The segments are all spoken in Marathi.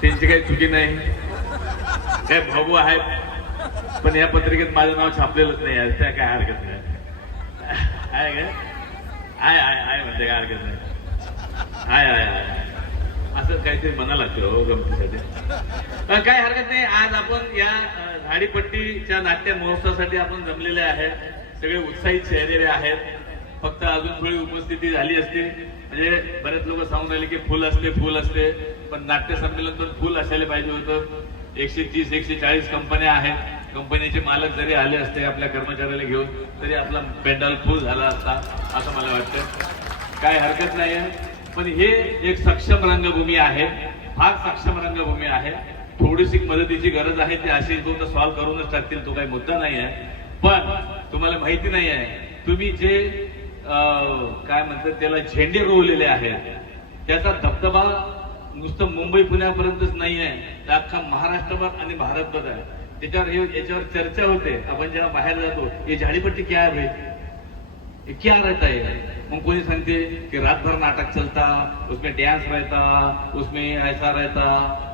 त्यांची काही चुकी नाही. काय भाऊ आहेत. पण या पत्रिकेत माझं नाव छापलेलंच नाही आहे. त्या काय हरकत नाही. आहे काय आहे आहे आहे म्हणजे काय हरकत नाही. आहे आहे आहे. असं काहीतरी म्हणायला हो गमतीसाठी. काय हरकत नाही. आज आपण या झाडीपट्टीच्या नाट्य महोत्सवासाठी आपण जमलेले आहे. सगळे उत्साहित चेहरे आहेत. फक्त अजून थोडी उपस्थिती झाली असते. म्हणजे बरेच लोक सांगून राहिले की फुल असते फुल असते. पण नाट्य संमेलन पण फुल असायला पाहिजे होतं. एकशे तीस एकशे चाळीस कंपन्या आहेत. कंपनीचे मालक जरी आले असते आपल्या कर्मचाऱ्याला घेऊन तरी आपला पेंडॉल फुल झाला असता असं मला वाटतं. काय हरकत नाही आहे पण हे एक सक्षम रंगभूमी आहे. फार सक्षम रंगभूमी आहे. थोडीशी मदतीची गरज आहे ते अशी तो तर सॉल्व्ह करूनच टाकतील तो काही मुद्दा नाही आहे पण तुम्हाला माहिती नाही आहे तुम्ही जे काय म्हणतात त्याला झेंडे रोवलेले आहेत. त्याचा धबधबा नुसतं मुंबई पुण्यापर्यंतच नाही आहे. तर अख्खा महाराष्ट्रभर आणि भारतभर आहे. त्याच्यावर हे याच्यावर चर्चा होते. आपण जेव्हा बाहेर जातो हे झाडीपट्टी क्या आहे भाई? क्या रहता है मग कोणी सांगते कि रात भर नाटक चलता उसमें डॅन्स राहता उसमें ऐसा रहता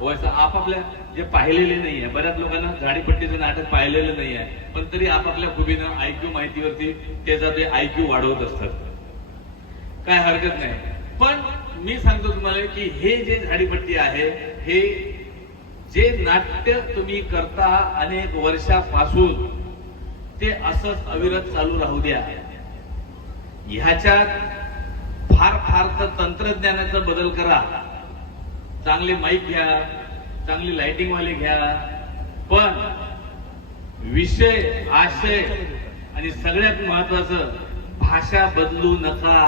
वैसा आपापल्या जे पाहिलेले नाही आहे बऱ्याच लोकांना झाडीपट्टीचं नाटक पाहिलेलं नाही आहे पण तरी आपापल्या खुबीनं आयक्यू माहितीवरती त्याचा ते आयक्यू वाढवत असतात. काय हरकत नाही. पण मी सांगतो तुम्हाला की हे जे झाडीपट्टी आहे हे जे नाट्य तुम्ही करता अनेक वर्षापासून ते असंच अविरत चालू राहू द्या. ह्याच्यात फार फार तर तंत्रज्ञानाचा बदल करा. चांगले माईक घ्या चांगली लाइटिंग वाले घ्या. पण विषय आशय आणि सगळ्यात महत्वाचं भाषा बदलू नका.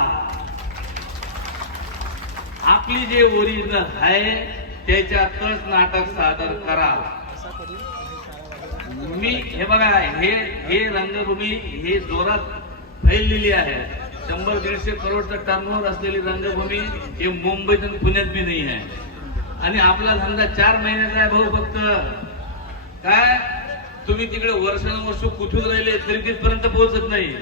आपली जे ओरिजिनल आहे त्याच्यातच नाटक सादर करा. मी हे बघा हे हे रंगभूमी हे जोरात फैललेली आहे. शंभर दीडशे करोडचं टर्नओव्हर असलेली रंगभूमी हे मुंबईत आणि पुण्यात बी नाही आहे. आणि आपला धंदा चार महिन्याचा आहे भाऊ फक्त. काय? तुम्ही तिकडे वर्षानुवर्ष कुठून राहिले तरी तिथपर्यंत पोहोचत नाही.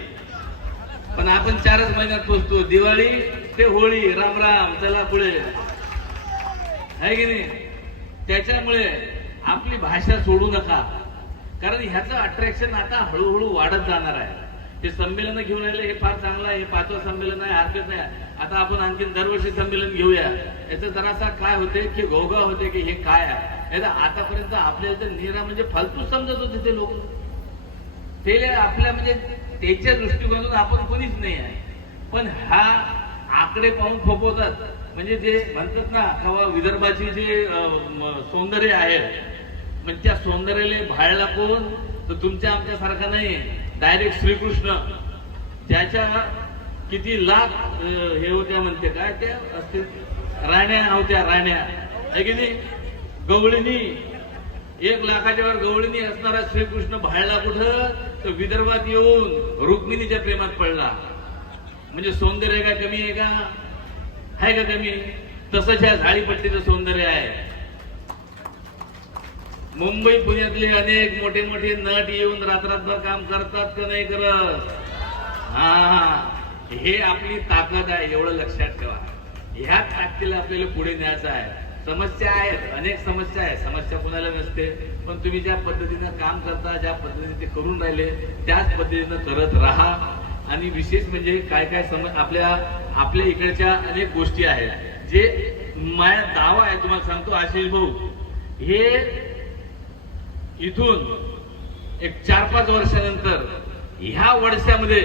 पण आपण चारच महिन्यात पोहोचतो. दिवाळी ते होळी. राम राम. चला पुढे. आहे की नाही? त्याच्यामुळे आपली भाषा सोडू नका. कारण ह्याचं अट्रॅक्शन आता हळूहळू वाढत जाणार आहे. हे संमेलन घेऊन आले हे फार चांगलं आहे हे पाचवं संमेलन आहे हरकत नाही. आता आपण आणखीन दरवर्षी संमेलन घेऊया. याचं जरासा काय होते की घोगा होते की हे काय आहे? आतापर्यंत आपल्या तर निरा म्हणजे फालतू समजत होते ते लोक. ते आपल्या म्हणजे त्याच्या दृष्टिकोनातून आपण कोणीच नाही आहे. पण हा आकडे पाहून फोपवतात म्हणजे जे म्हणतात ना का विदर्भाची जे सौंदर्य आहे म्हणजे त्या सौंदर्याला भाळला कोण? तर तुमच्या आमच्यासारखा नाही नाही डायरेक्ट श्रीकृष्ण त्याच्या किती लाख हे होत्या म्हणते काय त्या असतील? राण्या होत्या राण्या. आहे की नाही? गवळणी. एक लाखाच्या वर गवळणी असणारा श्रीकृष्ण भाळला कुठं? तर विदर्भात येऊन रुक्मिणीच्या प्रेमात पडला. म्हणजे सौंदर्य काय कमी आहे का? आहे का कमी? तसंच ह्या झाडीपट्टीचं सौंदर्य आहे. मुंबई पुण्यातले अनेक मोठे मोठे नट येऊन रात्रभर काम करतात का नाही करत? हा हे. आपली ताकद आहे एवढं लक्षात ठेवा. ह्या ताकदीला आपल्याला पुढे न्यायचं आहे. समस्या आहेत अनेक समस्या आहेत. समस्या कुणाला नसते पण तुम्ही ज्या पद्धतीनं काम करता ज्या पद्धतीने ते करून राहिले त्याच पद्धतीनं करत राहा. आणि विशेष म्हणजे काय काय सम आपल्या आपल्या इकडच्या अनेक गोष्टी आहेत. जे माझा दावा आहे तुम्हाला सांगतो आशिष भाऊ. हे इथून एक चार पाच वर्षानंतर ह्या वर्षामध्ये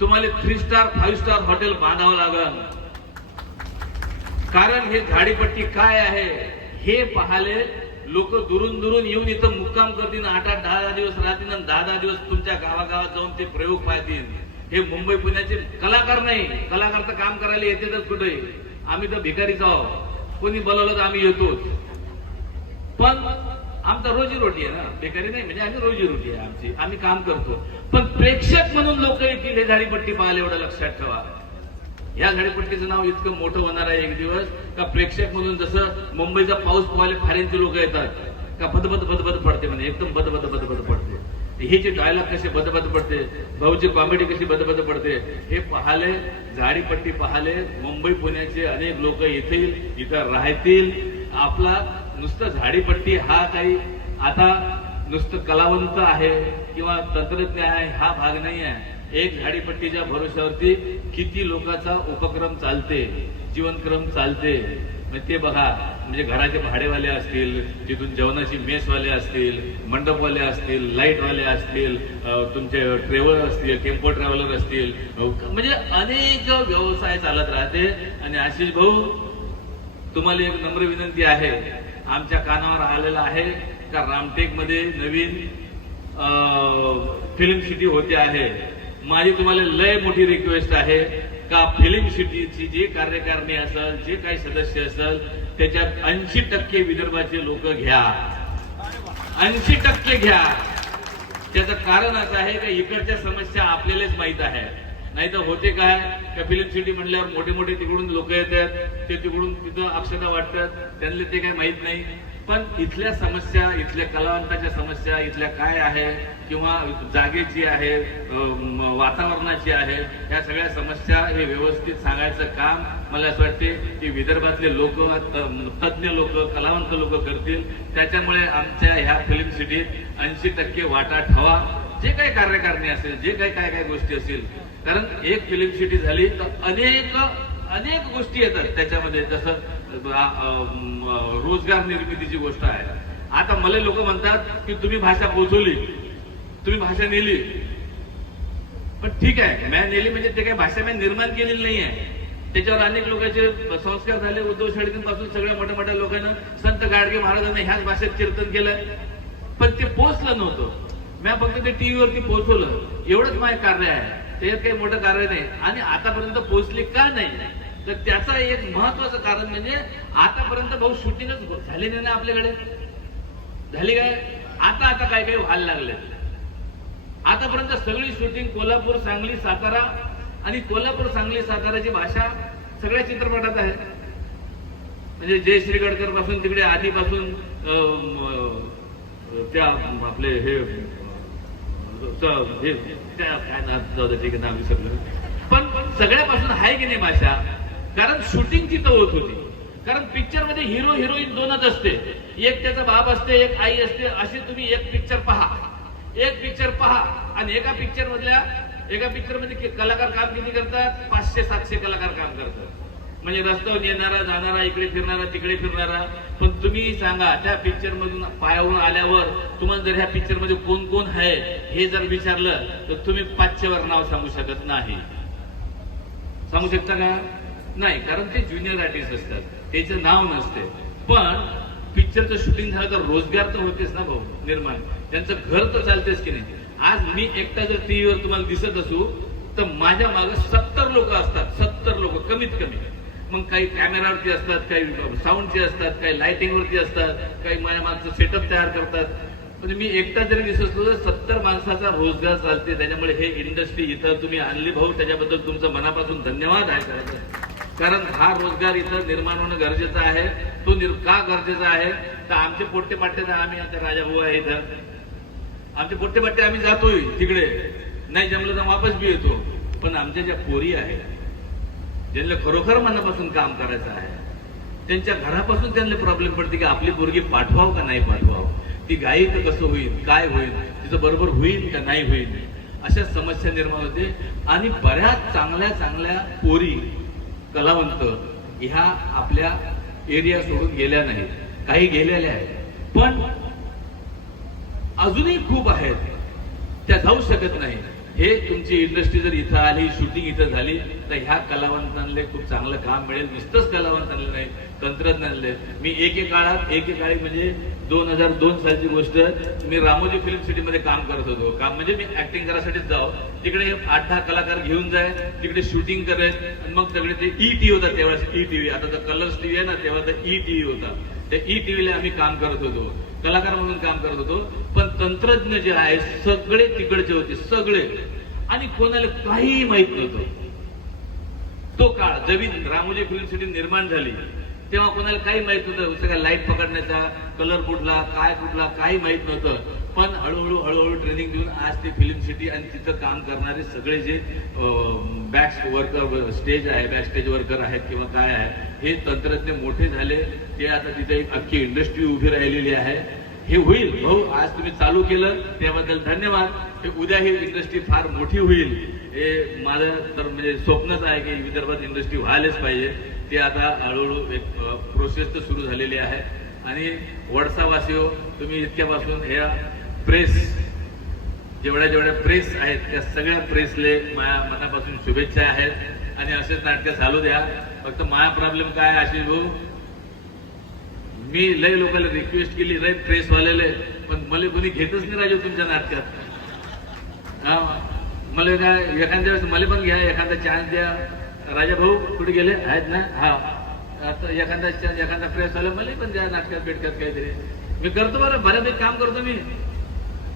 तुम्हाला three star five star hotel बांधावं लागल. कारण हे झाडीपट्टी काय आहे? हे पाहाले लोक दुरून दुरून येऊन इथं मुक्काम करतील आठ आठ दहा दहा दिवस राहतील आणि दहा दहा दिवस तुमच्या गावागावात जाऊन ते प्रयोग पाहतील. हे मुंबई पुण्याचे कलाकार नाही. कलाकार तर काम करायला येतेच कुठे? आम्ही तर भिकारीच आहोत. कोणी बोलवलं तर आम्ही येतोच. पण आमचा रोजी रोटी आहे ना बेकारी नाही म्हणजे आम्ही रोजी रोटी आहे आमची आम्ही काम करतो. पण प्रेक्षक म्हणून लोक येतील हे झाडीपट्टी पाहायला एवढं लक्षात ठेवा. या झाडीपट्टीचं नाव इतकं मोठं होणार आहे एक दिवस का प्रेक्षक म्हणून जसं मुंबईचा पाऊस पाहायला फारेंचे लोक येतात का बदबद बदबद पडते म्हणजे एकदम बदबद बदबद पडते. हे जे डायलॉग कसे बदबद पडते भाऊची कॉमेडी कशी बदबद पडते हे पाहाले झाडीपट्टी पाहाले मुंबई पुण्याचे अनेक लोक येतील इथं राहतील. आपला नुसतं झाडीपट्टी हा काही आता नुसतं कलावंत आहे किंवा तंत्रज्ञ आहे हा भाग नाही आहे. एक झाडीपट्टीच्या भरोश्यावरती किती लोकांचा उपक्रम चालते जीवनक्रम चालते. मग ते बघा म्हणजे घराचे भाडेवाले असतील तिथून जेवणाची मेसवाले असतील मंडपवाले असतील लाईटवाले असतील तुमचे ट्रेव्हलर असतील टेम्पो ट्रॅव्हलर असतील. म्हणजे अनेक व्यवसाय चालत राहते. आणि आशिष भाऊ तुम्हाला एक नम्र विनंती आहे आमच्या कानावर आलेला आहे. का रामटेकमध्ये नवीन फिल्म सिटी होते आहे. माझी तुम्हाला लय मोठी रिक्वेस्ट आहे का फिल्म सिटीची जी कार्यकारिणी असेल जे काही सदस्य असेल त्याच्यात ऐंशी टक्के विदर्भाचे लोक घ्या. ऐंशी टक्के घ्या. त्याचं कारण असं आहे का इकडच्या समस्या आपल्यालाच माहीत आहे. नाही तर होते काय? का फिल्म सिटी म्हटल्यावर मोठे मोठे तिकडून लोक येतात. ते तिकडून तिथं अक्षता वाटतात. त्यांना ते काही माहीत नाही. पण इथल्या समस्या इथल्या कलावंताच्या समस्या इथल्या काय आहे किंवा जागेची आहे वातावरणाची आहे या सगळ्या समस्या हे व्यवस्थित सांगायचं काम मला असं वाटते की विदर्भातले लोक तज्ज्ञ लोक कलावंत लोक करतील. त्याच्यामुळे आमच्या ह्या फिल्म सिटीत ऐंशी टक्के वाटा ठवा. जे काही कार्यकारणी असेल जे काही काय काय गोष्टी असतील कारण एक फिल्म सिटी झाली तर अनेक अनेक गोष्टी येतात त्याच्यामध्ये. जसं रोजगार निर्मितीची गोष्ट आहे. आता मला लोक म्हणतात की तुम्ही भाषा पोहोचवली तुम्ही भाषा नेली. पण ठीक आहे मॅ नेली म्हणजे ते काही भाषा मॅ निर्माण केलेली नाही आहे. त्याच्यावर अनेक लोकांचे संस्कार झाले उद्धव शेळकेंपासून सगळ्या मोठ्या मोठ्या लोकांना संत गाडगे महाराजांना ह्याच भाषेत कीर्तन केलं. पण ते पोचलं नव्हतं. मी फक्त ते टीव्हीवरती पोहोचवलं. एवढंच माझं कार्य आहे. त्याच्यात काही मोठं कार्य नाही. आणि आतापर्यंत पोहोचले का नाही? तर त्याचा एक महत्वाचं कारण म्हणजे आतापर्यंत भाऊ शूटिंगच झालेली नाही ना आपल्याकडे. झाली काय? आता आता काय काय व्हायला लागले आतापर्यंत सगळी शूटिंग कोल्हापूर सांगली सातारा आणि कोल्हापूर सांगली साताराची भाषा सगळ्या चित्रपटात आहे. म्हणजे जयश्री गडकरपासून तिकडे आधीपासून अं, त्या आपले हे हे त्या काय नाव ठीक आहे नाव विसरलं. पण सगळ्यापासून आहे की नाही भाषा? कारण शूटिंग तिथं होत होती. कारण पिक्चरमध्ये हिरो हिरोईन दोनच असते. एक त्याचा बाप असते एक आई असते असे तुम्ही एक पिक्चर पहा. एक पिक्चर पहा आणि एका पिक्चर मधल्या एका पिक्चरमध्ये कलाकार काम किती करतात? पाचशे सातशे कलाकार काम करतात. म्हणजे रस्त्यावर येणारा जाणारा इकडे फिरणारा तिकडे फिरणारा. पण तुम्ही सांगा त्या पिक्चर मधून पायावरून आल्यावर तुम्हाला जर ह्या पिक्चरमध्ये कोण कोण आहे हे जर विचारलं तर तुम्ही पाचशेवर नाव सांगू शकत नाही. सांगू शकता का? नाही कारण ते ज्युनियर आर्टिस्ट असतात. त्याचं नाव नसते. पण पिक्चरचं शूटिंग झालं तर रोजगार तर होतेच ना भाऊ निर्माण. त्यांचं घर तर चालतेच की नाही? आज मी एकटा जर टीव्हीवर तुम्हाला दिसत असू तर माझ्या मागे सत्तर लोक असतात. सत्तर लोक कमीत कमी. मग काही कॅमेरावरती असतात काही साऊंडचे असतात काही लाइटिंगवरती असतात काही माझ्या मागचं सेटअप तयार करतात. म्हणजे मी एकटा जरी दिसत तर सत्तर माणसाचा रोजगार चालते. त्याच्यामुळे हे इंडस्ट्री इथं तुम्ही आणली भाऊ. त्याच्याबद्दल तुमचं मनापासून धन्यवाद आहे. करायचं कारण हा रोजगार इथं निर्माण होणं गरजेचं आहे. तो निर का गरजेचा आहे? तर आमचे पोट्टे पाट्टे तर आम्ही आता राजाभाऊ आहे इथं. आमचे पोट्टे पाट्टे आम्ही जातोय तिकडे. नाही जमलं तर वापस बी येतो. पण आमच्या ज्या पोरी आहेत ज्यांना खरोखर मनापासून काम करायचं आहे त्यांच्या घरापासून त्यांना प्रॉब्लेम पडते की आपली पोरगी पाठवाव का नाही पाठवाव? ती गाई तर कसं होईल? काय होईल? तिचं बरोबर होईल का नाही होईल? अशा समस्या निर्माण होते. आणि बऱ्याच चांगल्या चांगल्या पोरी कलावंत ह्या आपल्या एरिया सोडून गेल्या नाहीत. काही गेलेल्या आहेत. पण अजूनही खूप आहेत. त्या जाऊ शकत नाही. हे तुमची इंडस्ट्री जर इथं आली शूटिंग इथं झाली तर ह्या कलावंतांना खूप चांगलं काम मिळेल. नुसतंच कलावंतांना नाही तंत्रज्ञानले. मी एकेकाळात एकेकाळी म्हणजे दोन हजार दोन सालची गोष्ट मी रामोजी फिल्म सिटी मध्ये काम करत होतो. काम म्हणजे मी ऍक्टिंग करायसाठीच जाव. तिकडे आठ दहा कलाकार घेऊन जाय तिकडे शूटिंग करेल आणि मग सगळे ते ई टी होता तेव्हा ई टीव्ही आता तर कलर्स टीव्ही आहे ना तेव्हा तर ई टीव्ही होता. त्या ई टीव्हीला आम्ही काम करत होतो. कलाकार म्हणून काम करत होतो. पण तंत्रज्ञ जे आहे सगळे तिकडचे होते सगळे. आणि कोणाला काहीही माहीत नव्हतं. तो काळ जमीन रामोजी फिल्म सिटी निर्माण झाली. तेव्हा कोणाला काही माहीत नव्हतं. सगळ्या लाइट पकडण्याचा कलर कुठला काय कुठला काही माहीत नव्हतं. पण हळूहळू हळूहळू ट्रेनिंग देऊन आज ते फिल्म सिटी आणि तिथं काम करणारे सगळे जे बॅक वर्कर स्टेज आहे बॅक स्टेज वर्कर आहेत किंवा काय आहे हे तंत्रज्ञ मोठे झाले. ते आता तिथे एक अख्खी इंडस्ट्री उभी राहिलेली आहे. हे होईल. भाऊ आज तुम्ही चालू केलं त्याबद्दल धन्यवाद. हे उद्या ही इंडस्ट्री फार मोठी होईल. हे माझं तर म्हणजे स्वप्नच आहे की विदर्भात इंडस्ट्री व्हायलाच पाहिजे. ते आता हळूहळू एक प्रोसेस तर सुरू झालेली आहे. आणि वडसावासियो तुम्ही इतक्यापासून ह्या प्रेस जेवढ्या जेवढ्या प्रेस आहेत त्या सगळ्या प्रेसले माया मनापासून शुभेच्छा आहेत. आणि असेच नाटकं चालू द्या. फक्त माया प्रॉब्लेम काय आशिष भाऊ? मी लय लोकांना रिक्वेस्ट केली लय प्रेसवालेले पण मला कोणी घेतच नाही राजू तुमच्या नाटकात. हा मला काय एखाद्या वेळेस मला पण घ्या एखादा चान्स द्या. राजा भाऊ कुठे गेले? आहेत ना? हा. आता एखादा एखादा प्रेस झाला मला पण त्या नाटकात बेटकात काहीतरी. मी करतो बरं बऱ्यापैकी काम करतो मी.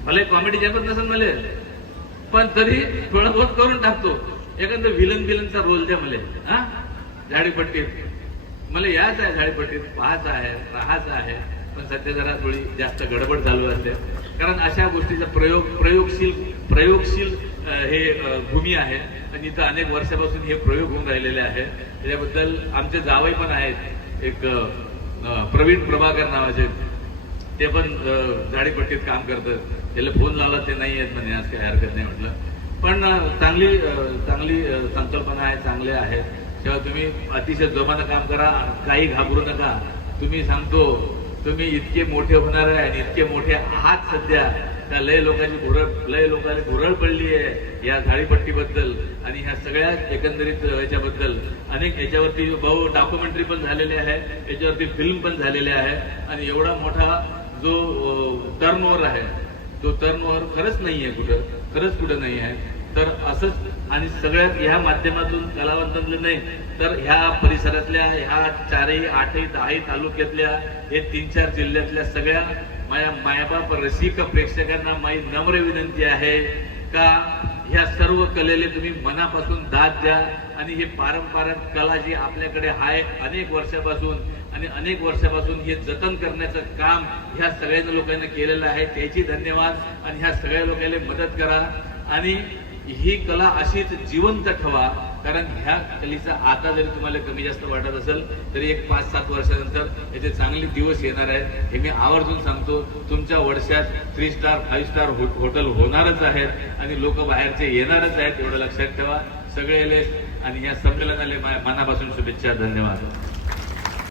मला कॉमेडी जमत नसेल मला. पण तरी थोडं बहुत करून टाकतो. एखादा विलन बिलनचा रोल द्या मला. हा? झाडीपट्टीत. मला याच आहे झाडीपट्टीत. पाहायचं आहे राहायचं आहे. पण सध्या जरा थोडी जास्त गडबड चालू असते. कारण अशा गोष्टीचा प्रयोग प्रयोगशील प्रयोगशील हे भूमी आहे आणि इथं अनेक वर्षापासून हे प्रयोग होऊन राहिलेले आहेत त्याच्याबद्दल आमचे जावई पण आहेत. एक प्रवीण प्रभाकर नावाचे. ते पण झाडीपट्टीत काम करतात. त्याला फोन लावला ते नाही आहेत म्हणे आज काही हरकत नाही म्हटलं. पण चांगली चांगली संकल्पना आहे चांगले आहेत तेव्हा तुम्ही अतिशय जोमानं काम करा काही घाबरू नका. तुम्ही सांगतो तुम्ही इतके मोठे होणार आहे आणि इतके मोठे आहात सध्या त्या लय लोकांची भुरळ लय लोकांनी भुरळ पडली आहे या झाडीपट्टीबद्दल आणि ह्या सगळ्या एकंदरीत याच्याबद्दल. अनेक याच्यावरती भाऊ डॉक्युमेंटरी पण झालेली आहे याच्यावरती फिल्म पण झालेली आहे आणि एवढा मोठा जो टर्नओव्हर आहे तो टर्नओव्हर खरंच खरंच नाहीये कुठं खरंच कुठं नाही आहे. तर असंच आणि सगळ्या ह्या माध्यमातून कलावंतांना नाही तर ह्या परिसरातल्या ह्या चारही आठही दहाही तालुक्यातल्या हे तीन चार जिल्ह्यातल्या सगळ्या माझ्या मायाबाप रसिक प्रेक्षकांना माझी नम्र विनंती आहे का ह्या सर्व कलेले तुम्ही मनापासून दाद द्या आणि हे पारंपरिक कला जी आपल्याकडे आहे अनेक वर्षापासून आणि अनेक वर्षापासून हे जतन करण्याचं काम ह्या सगळ्या लोकांनी केलेलं आहे. त्याची धन्यवाद आणि ह्या सगळ्या लोकांना मदत करा. आणि ही कला अशीच जिवंत ठेवा. कारण ह्या कलेचा आता जरी तुम्हाला कमी जास्त वाटत असेल तरी एक पाच सात वर्षानंतर याचे चांगले दिवस येणार आहेत. हे मी आवर्जून सांगतो तुमच्या वर्षात three star five star hotel होणारच आहेत आणि लोक बाहेरचे येणारच आहेत एवढं लक्षात ठेवा. सगळे आले आणि या संमेलनाला मा- मनापासून शुभेच्छा धन्यवाद.